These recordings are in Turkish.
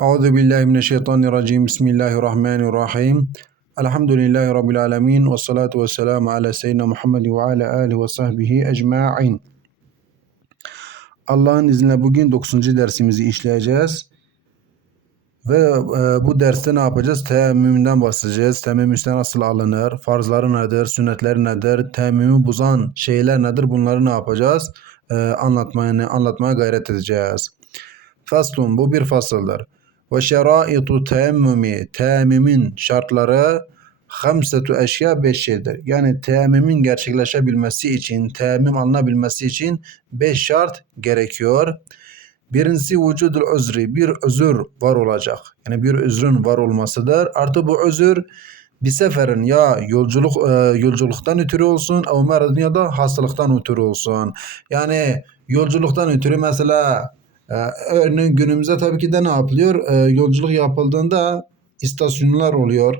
Euzu billahi mineşşeytanirracim. Bismillahirrahmanirrahim. Elhamdülillahi rabbil alamin ve salatu vesselamü ala seyyidina Muhammed ve ala alihi ve sahbihi ecmaîn. Allah'ın izniyle bugün 9. dersimizi işleyeceğiz. Ve e, bu derste ne yapacağız? Teyemmümden bahsedeceğiz. Teyemmüm üstüne nasıl alınır? Farzları nedir? Sünnetleri nedir? Teyemmümü bozan şeyler nedir? Bunları ne yapacağız? E, anlatmaya, anlatmaya gayret edeceğiz. Faslun bu bir fasıldır. Ve şeraitu teyemmümi teyemmümün şartları hamsetu eşya beş şeydir. Yani teyemmümün gerçekleşebilmesi için, teyemmüm alınabilmesi için beş şart gerekiyor. Birincisi vücudul özri, bir özür var olacak. Yani bir özrün var olmasıdır. Artı bu özür bir seferin ya yolculuk e, yolculuktan ötürü olsun, meradın ya da hastalıktan ötürü olsun. Yani yolculuktan ötürü mesela örneğin günümüzde tabii ki de ne yapılıyor? Ee, yolculuk yapıldığında istasyonlar oluyor.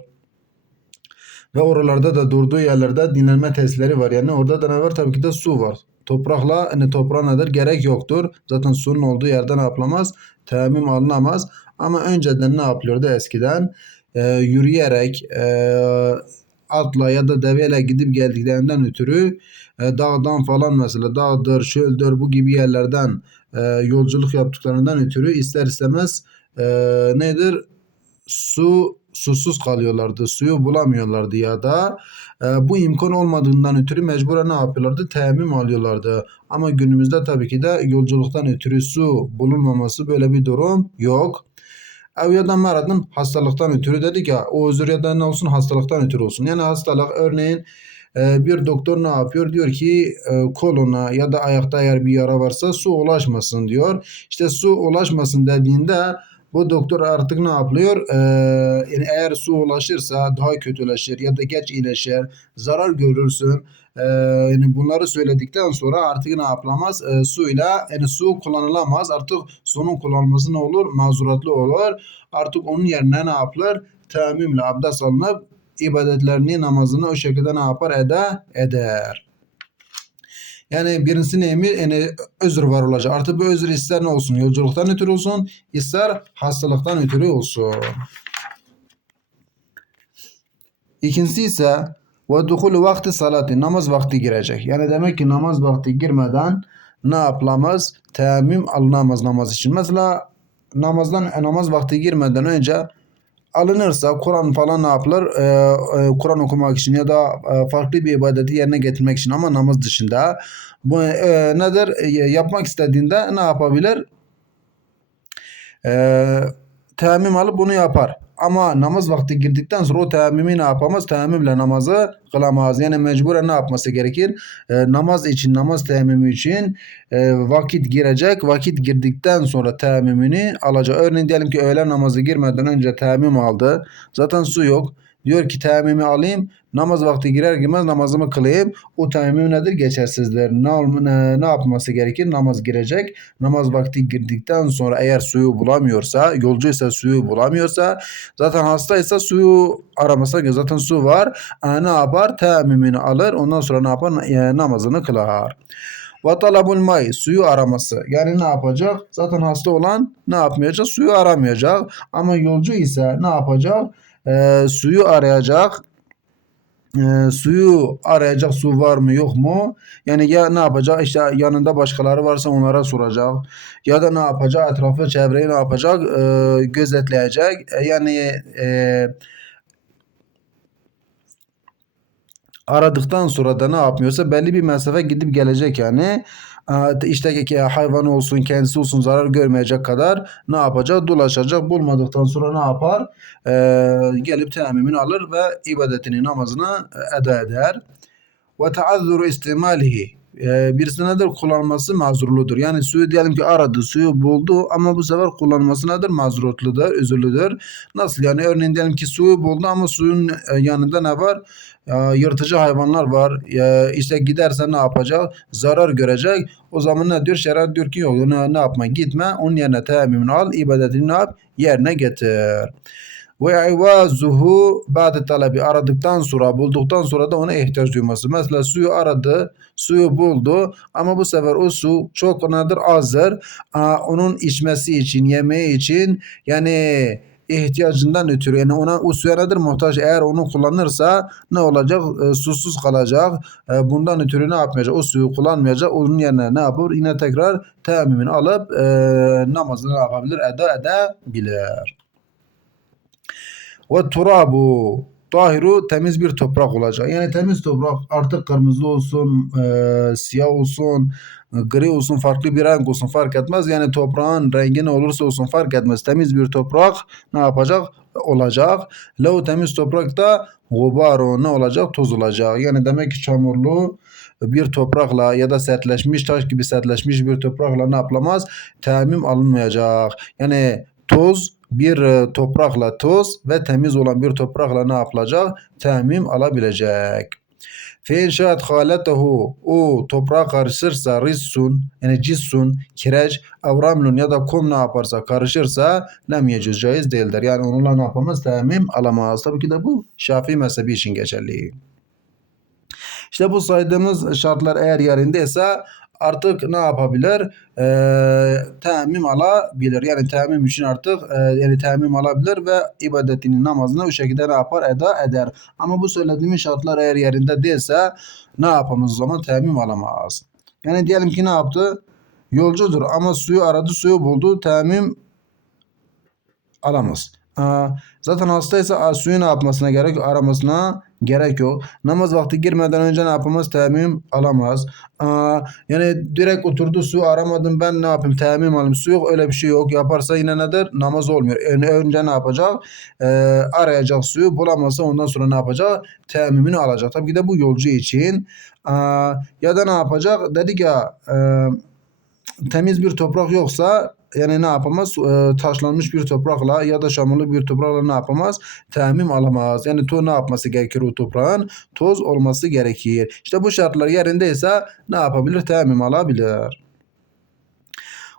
Ve oralarda da durduğu yerlerde dinlenme testleri var. Yani orada da ne var? Tabii ki de su var. Toprakla hani toprağa nedir? Gerek yoktur. Zaten suyun olduğu yerde ne yapılamaz? Temmim alınamaz. Ama önceden ne yapılıyordu eskiden? Ee, yürüyerek e, atla ya da deveyle gidip geldiklerinden ötürü e, dağdan falan mesela dağdır, çöldür bu gibi yerlerden e, yolculuk yaptıklarından ötürü ister istemez e, nedir? Su susuz kalıyorlardı. Suyu bulamıyorlardı ya da e, bu imkan olmadığından ötürü mecburen ne yapıyorlardı? Teyemmüm alıyorlardı. Ama günümüzde tabii ki de yolculuktan ötürü su bulunmaması böyle bir durum yok. Ev ya da meradın hastalıktan ötürü dedik ya o özür ya da ne olsun hastalıktan ötürü olsun. Yani hastalık örneğin bir doktor ne yapıyor? Diyor ki e, koluna ya da ayakta eğer bir yara varsa su ulaşmasın diyor. İşte su ulaşmasın dediğinde bu doktor artık ne yapıyor? Ee, yani eğer su ulaşırsa daha kötüleşir ya da geç iyileşir, zarar görürsün. Ee, yani bunları söyledikten sonra artık ne yapılamaz? Ee, suyla yani su kullanılamaz. Artık suyun kullanılması ne olur? Mazuratlı olur. Artık onun yerine ne yapılır? Temmimle abdest alınıp ibadetlerini, namazını o şekilde ne yapar? Eda eder. Yani birincisi neymiş? Yani özür var olacak. Artık bu özür ister ne olsun? Yolculuktan ötürü olsun, ister hastalıktan ötürü olsun. İkincisi ise ve duhulu vakti salati namaz vakti girecek. Yani demek ki namaz vakti girmeden ne yapılamaz? Temmüm alınamaz namaz için. Mesela namazdan namaz vakti girmeden önce alınırsa Kur'an falan ne yapılır? Ee, e, Kur'an okumak için ya da e, farklı bir ibadeti yerine getirmek için ama namaz dışında. Bu e, nedir? E, yapmak istediğinde ne yapabilir? E, temim alıp bunu yapar. Ama namaz vakti girdikten sonra o teyemmümü ne yapamaz? Teyemmümle namazı kılamaz. Yani mecburen ne yapması gerekir? E, namaz için, namaz teyemmümü için e, vakit girecek. Vakit girdikten sonra teyemmümünü alacak. Örneğin diyelim ki öğlen namazı girmeden önce teyemmüm aldı. Zaten su yok. Diyor ki teyemmümü alayım. Namaz vakti girer girmez namazımı kılayım. O teyemmüm nedir? Geçersizdir. Ne, ne, ne yapması gerekir? Namaz girecek. Namaz vakti girdikten sonra eğer suyu bulamıyorsa, yolcuysa suyu bulamıyorsa, zaten hastaysa suyu araması zaten su var. E, ne yapar? Teyemmümünü alır. Ondan sonra ne yapar? E, namazını kılar. Ve talabul may suyu araması. Yani ne yapacak? Zaten hasta olan ne yapmayacak? Suyu aramayacak. Ama yolcu ise ne yapacak? E, suyu arayacak. E, suyu arayacak su var mı yok mu? Yani ya ne yapacak? İşte yanında başkaları varsa onlara soracak. Ya da ne yapacak? Etrafı çevreyi ne yapacak? E, gözetleyecek. E, yani e, aradıktan sonra da ne yapmıyorsa belli bir mesafe gidip gelecek yani işte hayvan olsun kendisi olsun zarar görmeyecek kadar ne yapacak? Dolaşacak. Bulmadıktan sonra ne yapar? Ee, gelip temimini alır ve ibadetini namazını eda eder. Ve taazzuru istimalihi e, birisi nedir? Kullanması mazurludur. Yani suyu diyelim ki aradı, suyu buldu ama bu sefer kullanması nedir? Mazurutludur, üzüllüdür. Nasıl yani? Örneğin diyelim ki suyu buldu ama suyun e, yanında ne var? yırtıcı hayvanlar var. Ya işte giderse ne yapacak? Zarar görecek. O zaman ne diyor? Şeriat diyor ki yok ne, ne yapma gitme. Onun yerine teyemmümünü al. ibadetini ne yap? Yerine getir. Ve ivazuhu ba'de talebi aradıktan sonra bulduktan sonra da ona ihtiyaç duyması. Mesela suyu aradı, suyu buldu ama bu sefer o su çok nedir azdır. Onun içmesi için, yemeği için yani ihtiyacından ötürü yani ona o suya nedir muhtaç eğer onu kullanırsa ne olacak E, susuz kalacak E, bundan ötürü ne yapmayacak o suyu kullanmayacak onun yerine ne yapar yine tekrar teyemmümünü alıp e, namazını ne yapabilir eda edebilir. Ve turabu tahiru temiz bir toprak olacak. Yani temiz toprak artık kırmızı olsun, e, siyah olsun, e, gri olsun, farklı bir renk olsun fark etmez. Yani toprağın rengi ne olursa olsun fark etmez. Temiz bir toprak ne yapacak? Olacak. Lev temiz toprakta gubaru ne olacak? Toz olacak. Yani demek ki çamurlu bir toprakla ya da sertleşmiş taş gibi sertleşmiş bir toprakla ne yapılamaz? Temmim alınmayacak. Yani toz bir e, toprakla toz ve temiz olan bir toprakla ne yapılacak? Temim alabilecek. Fe inşaat haletehu o toprağa karışırsa rissun yani cissun kireç avramlun ya da kum ne yaparsa karışırsa lem yecüz caiz değildir. Yani onunla ne yapamaz? Temim alamaz. Tabii ki de bu Şafii mezhebi için geçerli. İşte bu saydığımız şartlar eğer yerindeyse artık ne yapabilir? Ee, temim alabilir. Yani temim için artık e, yani temim alabilir ve ibadetini namazını o şekilde ne yapar? Eda eder. Ama bu söylediğimiz şartlar eğer yerinde değilse ne yapamaz o zaman? Temim alamaz. Yani diyelim ki ne yaptı? Yolcudur ama suyu aradı, suyu buldu. Temim alamaz. Aa, zaten hastaysa a, suyu ne yapmasına gerek? Aramasına gerek yok. Namaz vakti girmeden önce ne yapamaz? Temmim alamaz. Aa, yani direkt oturdu su aramadım ben ne yapayım? Temmim alayım. Su yok öyle bir şey yok. Yaparsa yine nedir? Namaz olmuyor. Yani önce ne yapacak? Ee, arayacak suyu bulamazsa ondan sonra ne yapacak? Temmimini alacak. Tabii ki de bu yolcu için. Aa, ya da ne yapacak? Dedik ya e, temiz bir toprak yoksa yani ne yapamaz? E, taşlanmış bir toprakla ya da çamurlu bir toprakla ne yapamaz? Temim alamaz. Yani to ne yapması gerekir o toprağın? Toz olması gerekir. İşte bu şartlar yerindeyse ne yapabilir? Temim alabilir.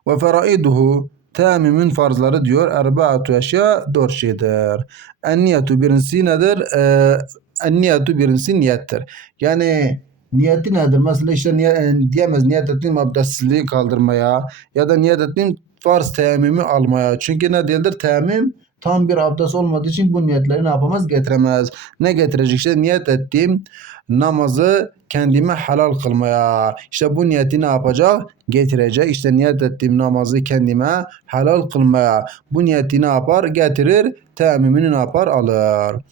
Ve feraiduhu Temimin farzları diyor. Erbaatu eşya dört şeydir. En niyetu birincisi nedir? Ee, en niyetu birincisi niyettir. Yani niyeti nedir? Mesela işte niye, diyemez niyet ettiğim abdestsizliği kaldırmaya ya da niyet ettiğim farz teyemmümü almaya. Çünkü ne değildir? Teyemmüm tam bir abdest olmadığı için bu niyetleri ne yapamaz? Getiremez. Ne getirecek? İşte niyet ettiğim namazı kendime helal kılmaya. İşte bu niyeti ne yapacak? Getirecek. İşte niyet ettiğim namazı kendime helal kılmaya. Bu niyeti ne yapar? Getirir. Teyemmümünü ne yapar? Alır.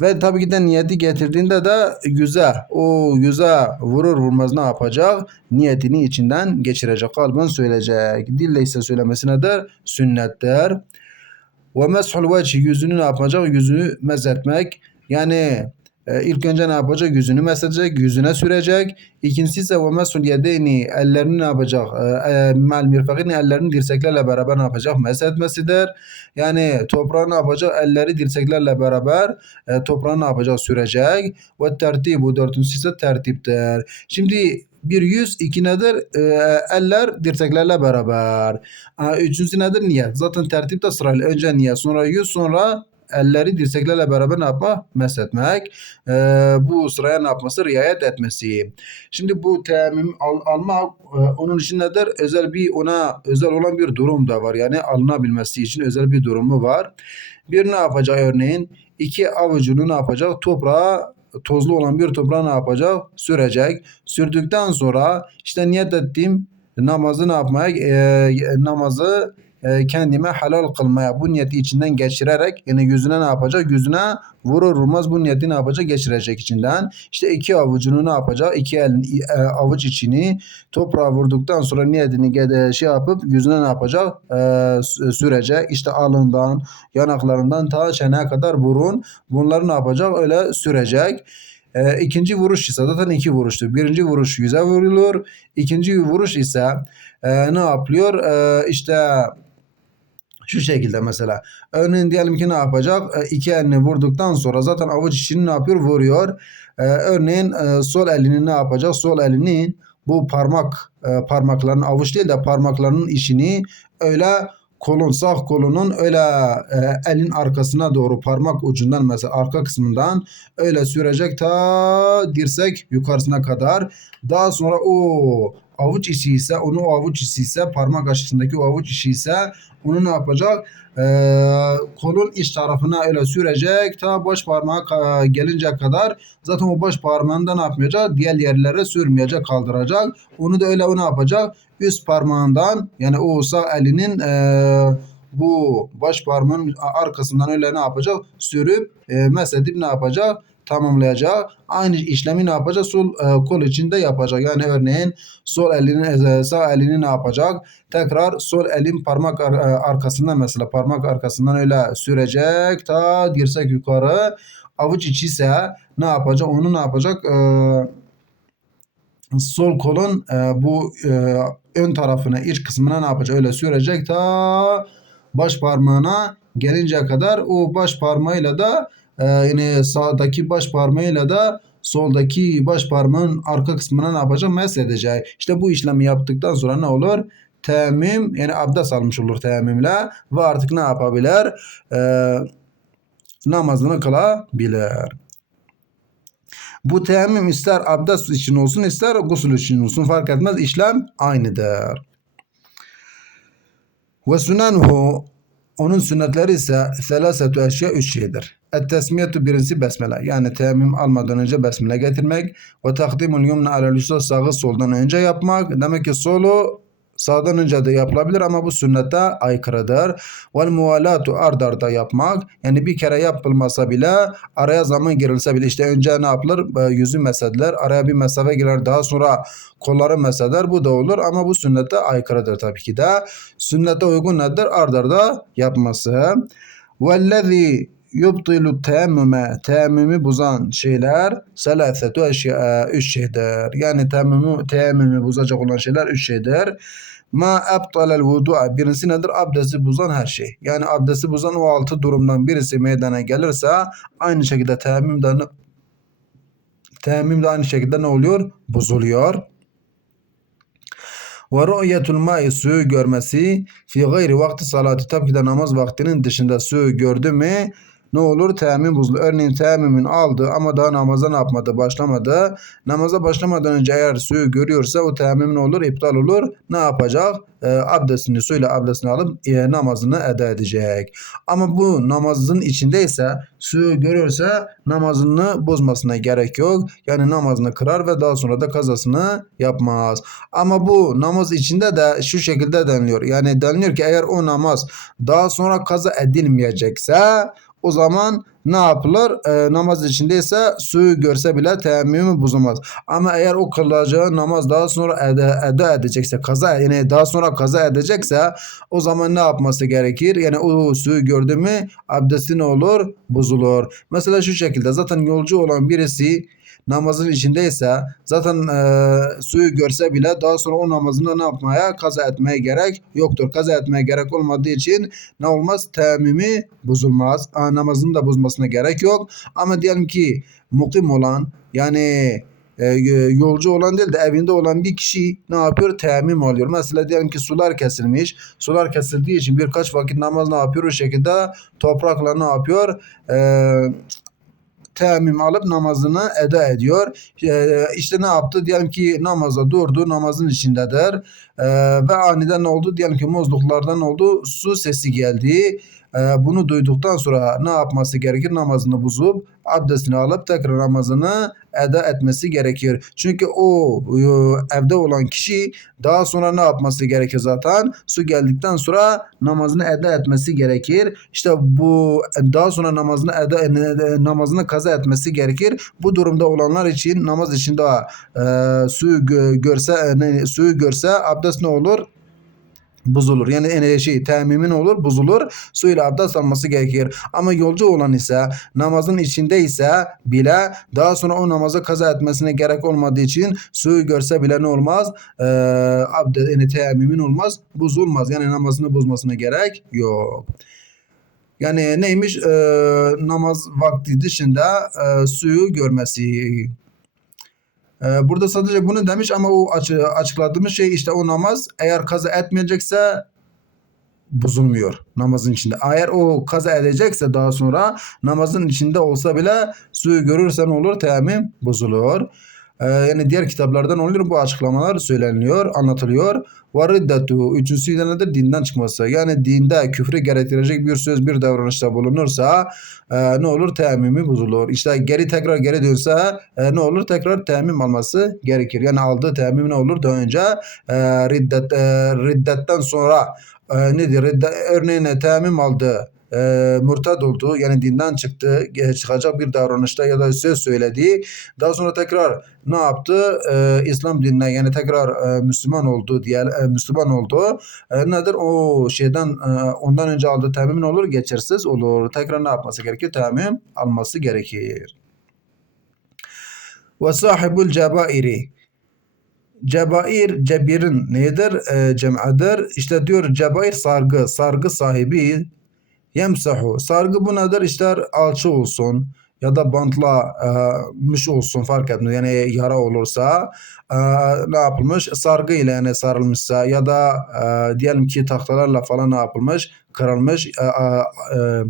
Ve tabii ki de niyeti getirdiğinde de yüze, o yüze vurur vurmaz ne yapacak? Niyetini içinden geçirecek, kalben söyleyecek. Dille ise söylemesi nedir? Sünnettir. Ve meshul vecih yüzünü ne yapacak? Yüzünü mezetmek. Yani e, ilk önce ne yapacak? Yüzünü mesedecek, yüzüne sürecek. İkincisi ise ve mesul ellerini ne yapacak? E, e, mel ellerini dirseklerle beraber ne yapacak? Mesetmesidir. Yani toprağı ne yapacak? Elleri dirseklerle beraber e, toprağı ne yapacak? Sürecek. Ve tertibu dördüncüsü ise tertiptir. Şimdi bir yüz, iki nedir? E, eller dirseklerle beraber. Ha, üçüncüsü nedir? Niyet. Zaten tertipte sırayla. Önce niyet, sonra yüz, sonra elleri dirseklerle beraber ne yapma? Mesletmek. E, bu sıraya ne yapması? Riayet etmesi. Şimdi bu temmim al, alma e, onun için nedir? Özel bir ona özel olan bir durum da var. Yani alınabilmesi için özel bir durumu var. Bir ne yapacak örneğin? iki avucunu ne yapacak? Toprağa tozlu olan bir toprağı ne yapacak? Sürecek. Sürdükten sonra işte niyet ettiğim namazı ne yapmaya? E, namazı e, kendime helal kılmaya bu niyeti içinden geçirerek yani yüzüne ne yapacak? Yüzüne vurur vurmaz bu niyeti ne yapacak? Geçirecek içinden. İşte iki avucunu ne yapacak? İki elin e, avuç içini toprağa vurduktan sonra niyetini şey yapıp yüzüne ne yapacak? E, sürecek. İşte alından, yanaklarından ta çeneye kadar burun. Bunları ne yapacak? Öyle sürecek. E, ikinci vuruş ise zaten iki vuruştur. Birinci vuruş yüze vurulur. İkinci vuruş ise e, ne yapıyor? E, işte şu şekilde mesela. Örneğin diyelim ki ne yapacak? E, iki elini vurduktan sonra zaten avuç içini ne yapıyor? Vuruyor. E, örneğin e, sol elini ne yapacak? Sol elini bu parmak e, parmakların avuç değil de parmaklarının içini öyle kolun sağ kolunun öyle e, elin arkasına doğru parmak ucundan mesela arka kısmından öyle sürecek ta dirsek yukarısına kadar. Daha sonra o avuç içi ise onu o avuç içi ise parmak açısındaki o avuç içi ise onu ne yapacak? Ee, kolun iç tarafına öyle sürecek ta baş parmağa gelinceye kadar zaten o baş parmağında ne yapmayacak? Diğer yerlere sürmeyecek kaldıracak. Onu da öyle o ne yapacak? Üst parmağından yani o sağ elinin ee, bu baş parmağın arkasından öyle ne yapacak? Sürüp e, mesedip ne yapacak? Tamamlayacak. Aynı işlemi ne yapacak? Sol e, kol içinde yapacak. Yani örneğin sol elini e, sağ elini ne yapacak? Tekrar sol elin parmak ar- e, arkasından mesela parmak arkasından öyle sürecek. Ta dirsek yukarı. Avuç içi ise ne yapacak? Onu ne yapacak? Eee sol kolun e, bu e, ön tarafına iç kısmına ne yapacak? Öyle sürecek ta baş parmağına gelinceye kadar o baş parmağıyla da e, yine sağdaki baş parmağıyla da soldaki baş parmağın arka kısmına ne yapacak? Mesedecek. İşte bu işlemi yaptıktan sonra ne olur? Temmim yani abdest almış olur temmimle ve artık ne yapabilir? E, namazını kılabilir. Bu teyemmüm ister abdest için olsun ister gusül için olsun fark etmez işlem aynıdır. Ve sünenuhu onun sünnetleri ise selasetu eşya üç şeydir. Et tesmiyetu birincisi besmele. Yani teyemmüm almadan önce besmele getirmek. Ve takdimul yumna alel sağı soldan önce yapmak. Demek ki solu sağdan önce de yapılabilir ama bu sünnete aykırıdır. Vel muvalatu ard arda yapmak. Yani bir kere yapılmasa bile araya zaman girilse bile işte önce ne yapılır? E, Yüzü mesediler. Araya bir mesafe girer. Daha sonra kolları meseder. Bu da olur ama bu sünnete aykırıdır tabii ki de. Sünnete uygun nedir? Ard arda yapması. Vellezî yubtilu teyemmüme teyemmümü bozan şeyler selasetu eşya üç şeydir. Yani teyemmümü, teyemmümü bozacak olan şeyler üç şeydir. Ma ebtalel vudu'a birincisi nedir? Abdesti bozan her şey. Yani abdesti bozan o altı durumdan birisi meydana gelirse aynı şekilde teyemmüm de teyemmüm de aynı şekilde ne oluyor? Bozuluyor. Ve ru'yetul ma'i suyu görmesi fi gayri vakti salati tabii ki de namaz vaktinin dışında suyu gördü mü ne olur? Teyemmüm bozulur. Örneğin teyemmümün aldı ama daha namaza ne yapmadı? Başlamadı. Namaza başlamadan önce eğer suyu görüyorsa o teyemmüm ne olur? İptal olur. Ne yapacak? E, abdestini suyla abdestini alıp e, namazını eda edecek. Ama bu namazın içindeyse suyu görürse namazını bozmasına gerek yok. Yani namazını kırar ve daha sonra da kazasını yapmaz. Ama bu namaz içinde de şu şekilde deniliyor. Yani deniliyor ki eğer o namaz daha sonra kaza edilmeyecekse o zaman ne yapılır? E, namaz içindeyse suyu görse bile teyemmümü bozulmaz. Ama eğer o kılacağı namaz daha sonra eda, eda edecekse, kaza yani daha sonra kaza edecekse o zaman ne yapması gerekir? Yani o suyu gördü mü abdesti ne olur? Bozulur. Mesela şu şekilde zaten yolcu olan birisi namazın içindeyse zaten e, suyu görse bile daha sonra o namazını ne yapmaya kaza etmeye gerek yoktur. Kaza etmeye gerek olmadığı için ne olmaz? Temmimi bozulmaz. Aa, namazını da bozmasına gerek yok. Ama diyelim ki mukim olan yani e, yolcu olan değil de evinde olan bir kişi ne yapıyor? Temmim alıyor. Mesela diyelim ki sular kesilmiş. Sular kesildiği için birkaç vakit namaz ne yapıyor? O şekilde toprakla ne yapıyor? Eee temmim alıp namazını eda ediyor. Ee, işte ne yaptı? Diyelim ki namaza durdu, namazın içindedir. Ee, ve aniden oldu? Diyelim ki muzluklardan oldu, su sesi geldi. Ee, bunu duyduktan sonra ne yapması gerekir? Namazını bozup abdestini alıp tekrar namazını eda etmesi gerekir. Çünkü o e, evde olan kişi daha sonra ne yapması gerekir zaten? Su geldikten sonra namazını eda etmesi gerekir. İşte bu daha sonra namazını eda e, namazını kaza etmesi gerekir. Bu durumda olanlar için namaz için daha e, suyu gö- görse e, suyu görse abdest ne olur? Bozulur. Yani en şey temimin olur bozulur. Suyla abdest alması gerekir. Ama yolcu olan ise namazın içinde ise bile daha sonra o namazı kaza etmesine gerek olmadığı için suyu görse bile ne olmaz? Ee, abdest yani temimin olmaz. Bozulmaz. Yani namazını bozmasına gerek yok. Yani neymiş? Ee, namaz vakti dışında e, suyu görmesi. Ee, burada sadece bunu demiş ama o açı- açıkladığımız şey işte o namaz eğer kaza etmeyecekse bozulmuyor namazın içinde. Eğer o kaza edecekse daha sonra namazın içinde olsa bile suyu görürsen olur teyemmüm bozuluyor. Ee, yani diğer kitaplardan oluyor bu açıklamalar söyleniyor, anlatılıyor. Ve riddetu üçüncüsü de nedir? Dinden çıkması. Yani dinde küfrü gerektirecek bir söz, bir davranışta bulunursa e, ne olur? Teyemmümü bozulur. İşte geri tekrar geri dönse e, ne olur? Tekrar teyemmüm alması gerekir. Yani aldığı teyemmüm ne olur? Daha önce e, riddet, e, riddetten sonra e, nedir? Riddet, örneğin teyemmüm aldı e, murtad oldu. Yani dinden çıktı çıkacak bir davranışta ya da söz söyledi daha sonra tekrar ne yaptı? E, İslam dinine yani tekrar e, Müslüman oldu diye e, Müslüman oldu. E, nedir? O şeyden e, ondan önce aldığı temmim ne olur? Geçersiz olur. Tekrar ne yapması gerekir temmim alması gerekir. Ve sahibul cebairi. Cebair, cebirin nedir? E, cem'adır. İşte diyor cebair sargı, sargı sahibi Yemsahu. Sargı bu nedir? İster alçı olsun ya da bantlamış olsun fark etmiyor. Yani yara olursa e, ne yapılmış? Sargı ile yani sarılmışsa ya da e, diyelim ki tahtalarla falan ne yapılmış? Kırılmış. E, e, e,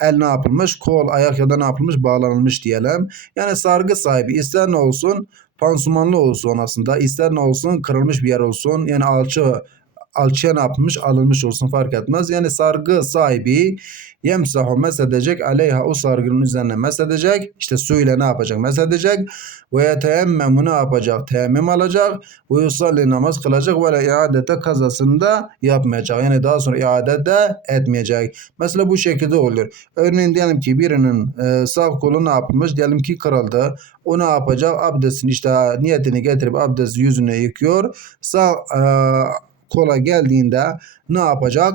el ne yapılmış? Kol, ayak ya da ne yapılmış? Bağlanılmış diyelim. Yani sargı sahibi ister ne olsun? Pansumanlı olsun aslında. İster ne olsun? Kırılmış bir yer olsun. Yani alçı alçıya ne yapmış? Alınmış olsun fark etmez. Yani sargı sahibi yemsahu mesedecek aleyha o sargının üzerine mesedecek. İşte su ile ne yapacak? Mesedecek. Ve yeteyemmemu ne yapacak? Teyemmüm alacak. Ve yusalli namaz kılacak. Ve iadete kazasını da yapmayacak. Yani daha sonra iade de etmeyecek. Mesela bu şekilde olur. Örneğin diyelim ki birinin e, sağ kolu ne yapılmış? Diyelim ki kırıldı. O ne yapacak? Abdestini işte niyetini getirip abdest yüzüne yıkıyor. Sağ e, kola geldiğinde ne yapacak?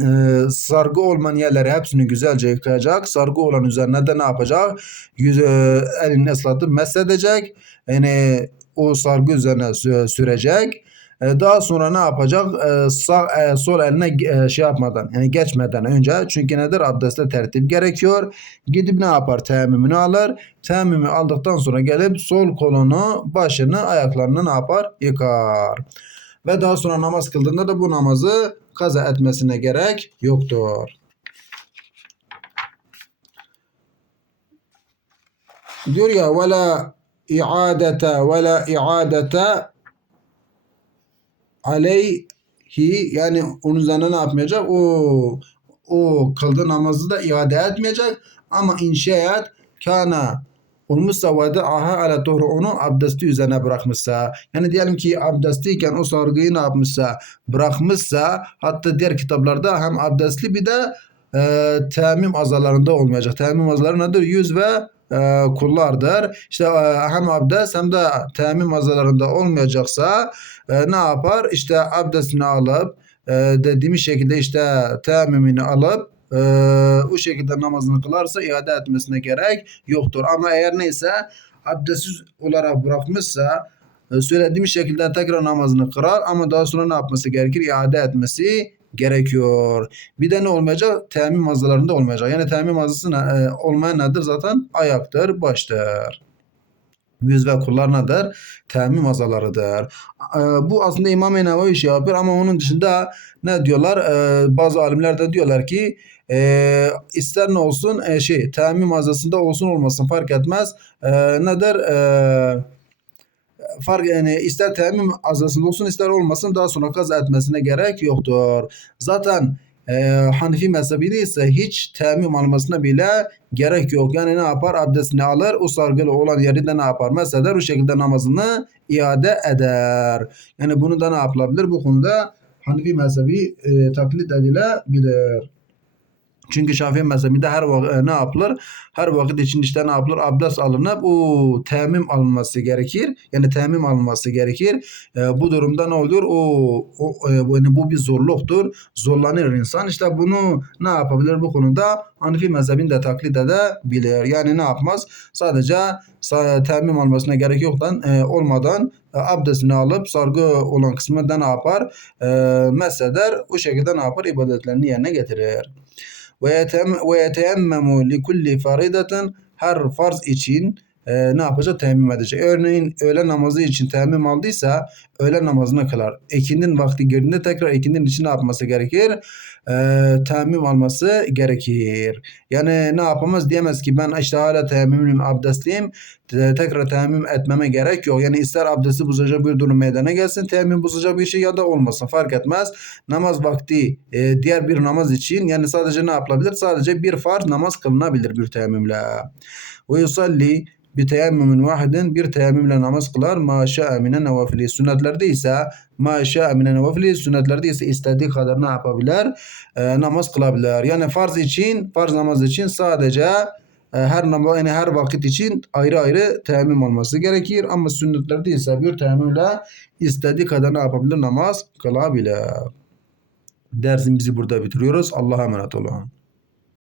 Ee, sargı olmayan yerleri hepsini güzelce yıkayacak. Sargı olan üzerine de ne yapacak? Yüz, e, elini ıslatıp mesedecek. Yani o sargı üzerine sü- sürecek. E, daha sonra ne yapacak? E, sağ e, sol eline e, şey yapmadan yani geçmeden önce çünkü nedir? Abdestte tertip gerekiyor. Gidip ne yapar? Teyemmümünü alır. Teyemmümü aldıktan sonra gelip sol kolunu, başını, ayaklarını ne yapar? Yıkar. Ve daha sonra namaz kıldığında da bu namazı kaza etmesine gerek yoktur. Diyor ya ve la iadete ve la iadete aleyhi yani onun üzerine ne yapmayacak? O o kıldığı namazı da iade etmeyecek ama inşaat kana olmuşsa ve aha ala doğru onu abdesti üzerine bırakmışsa yani diyelim ki abdestliyken o sargıyı ne yapmışsa bırakmışsa hatta diğer kitaplarda hem abdestli bir de e, temim azalarında olmayacak. Temim azaları nedir? Yüz ve e, kullardır. İşte e, hem abdest hem de temim azalarında olmayacaksa e, ne yapar? İşte abdestini alıp e, dediğimiz şekilde işte temimini alıp e, o şekilde namazını kılarsa iade etmesine gerek yoktur. Ama eğer neyse abdestsiz olarak bırakmışsa e, söylediğim şekilde tekrar namazını kırar ama daha sonra ne yapması gerekir? İade etmesi gerekiyor. Bir de ne olmayacak? Temin mazalarında olmayacak. Yani temin mazası e, olmayan nedir? Zaten ayaktır, baştır. Yüz ve kullar nedir? Temin mazalarıdır. E, bu aslında İmam-ı Nevevi şey yapıyor ama onun dışında ne diyorlar? E, bazı alimler de diyorlar ki e, ister ne olsun e, şey temin mazasında olsun olmasın fark etmez. E, nedir? E, fark yani ister temmim azasında olsun ister olmasın daha sonra kaza etmesine gerek yoktur. Zaten e, Hanefi mezhebinde ise hiç temmim almasına bile gerek yok. Yani ne yapar? Abdestini alır. O sargılı olan yerinde ne yapar? Mesela o şekilde namazını iade eder. Yani bunu da ne yapılabilir? Bu konuda Hanefi mezhebi e, taklit edilebilir. Çünkü Şafii mezhebinde her vakit ne yapılır? Her vakit için işte ne yapılır? Abdest alınıp o temim alınması gerekir. Yani temim alınması gerekir. E, bu durumda ne oluyor? O, o e, yani bu bir zorluktur. Zorlanır insan. İşte bunu ne yapabilir bu konuda? Hanefi mezhebini de taklit edebilir. Yani ne yapmaz? Sadece temim almasına gerek yoktan e, olmadan e, abdestini alıp sargı olan kısmında ne yapar? E, mesheder. O şekilde ne yapar? İbadetlerini yerine getirir ve yeteyemmemu li kulli faridatin her farz için e, ne yapacak? Temmüm edecek. Örneğin öğle namazı için temmüm aldıysa öğle namazını kılar. İkindin vakti girdiğinde tekrar ikindin için ne yapması gerekir? E, temmüm alması gerekir. Yani ne yapamaz? Diyemez ki ben işte hala temmümlüyüm, abdestliyim. Te- Tekrar temmüm etmeme gerek yok. Yani ister abdesti bozacak bir durum meydana gelsin, temmüm bozacak bir şey ya da olmasın fark etmez. Namaz vakti e, diğer bir namaz için yani sadece ne yapılabilir? Sadece bir farz namaz kılınabilir bir teyemmümle. Ve yusalli bir teyemmümün vahidin bir teyemmümle namaz kılar. Ma şa'a mine nevafili. Sünnetlerde ise ma şa'a mine nevafili. Sünnetlerde ise istediği kadar ne yapabilir? E, namaz kılabilir. Yani farz için, farz namaz için sadece e, her namaz yani her vakit için ayrı ayrı teyemmüm olması gerekir. Ama sünnetlerde ise bir teyemmümle istediği kadar ne yapabilir? Namaz kılabilir. Dersimizi burada bitiriyoruz. Allah'a emanet olun.